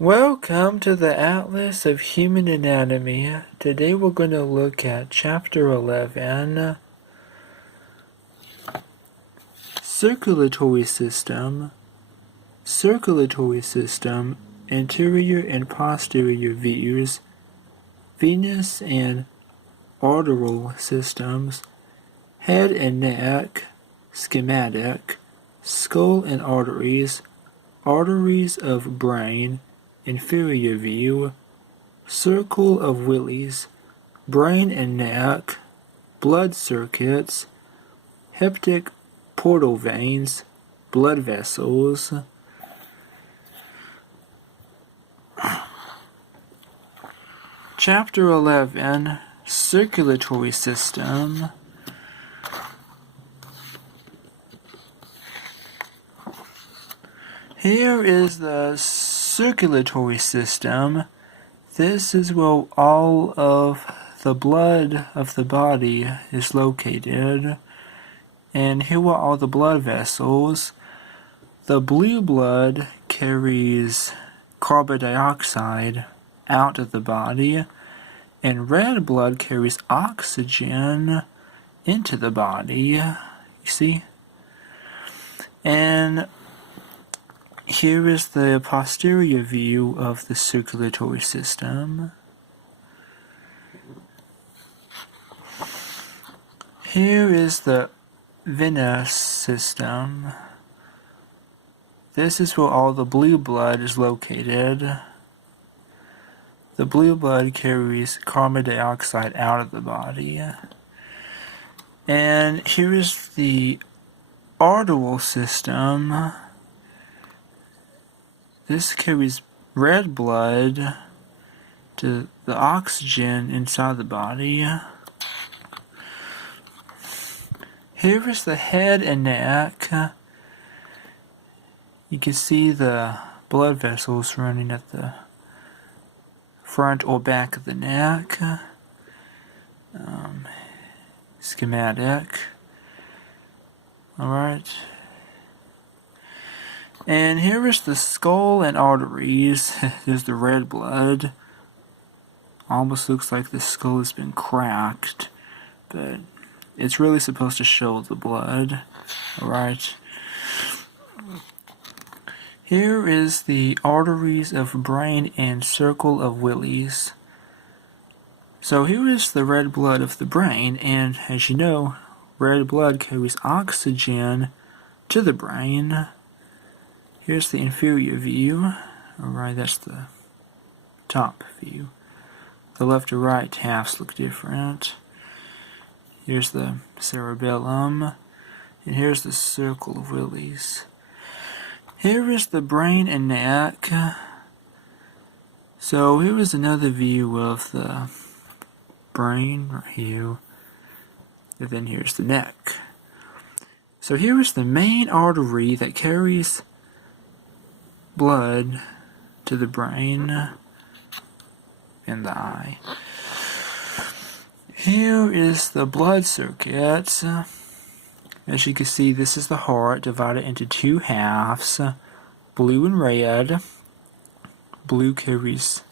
Welcome to the Atlas of Human Anatomy. Today we're going to look at Chapter 11, Circulatory System, Anterior and Posterior views, Venous and Arterial systems, Head and Neck, Schematic, Skull and Arteries, Arteries of Brain, Inferior view, Circle of Willis, Brain and Neck, Blood circuits, Hepatic portal veins, blood vessels. Chapter 11, Circulatory System. Here is the circulatory system. This is where all of the blood of the body is located. And here are all the blood vessels. The blue blood carries carbon dioxide out of the body, and red blood carries oxygen into the body. You see? And here is the posterior view of the circulatory system. Here is the venous system. This is where all the blue blood is located. The blue blood carries carbon dioxide out of the body. And here is the arterial system. This carries red blood to the oxygen inside the body. Here is the head and neck. You can see the blood vessels running at the front or back of the neck. Schematic. Alright. And here is the skull and arteries. There's the red blood. Almost looks like the skull has been cracked, but it's really supposed to show the blood. Alright. Here is the arteries of brain and circle of Willis. So here is the red blood of the brain, and as you know, red blood carries oxygen to the brain. Here's the inferior view. Alright, that's the top view. The left or right halves look different. Here's the cerebellum. And here's the circle of Willis. Here is the brain and neck. So here is another view of the brain right here. And then here's the neck. So here is the main artery that carries blood to the brain and the eye. Here is the blood circuits. As you can see, this is the heart divided into two halves, blue and red. Blue carries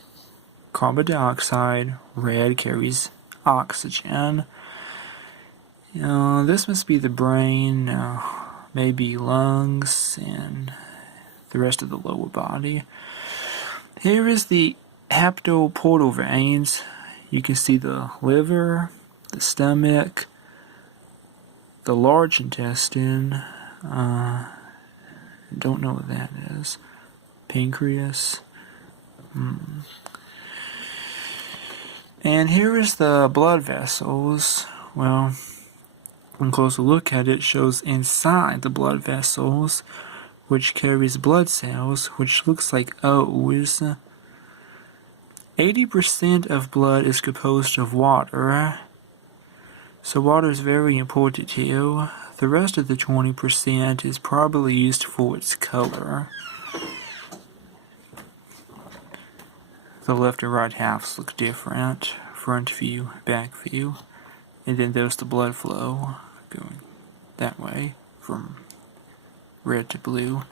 carbon dioxide, red carries oxygen. This must be the brain, maybe lungs, and the rest of the lower body. Here is the hepatoportal veins. You can see the liver, the stomach, the large intestine. Don't know what that is. Pancreas. And here is the blood vessels. Well, when closer look at it, it shows inside the blood vessels, which carries blood cells, which looks like O's. 80% of blood is composed of water, so water is very important too. The rest of the 20% is probably used for its color. The left and right halves look different, front view, back view, and then there's the blood flow going that way from red to blue.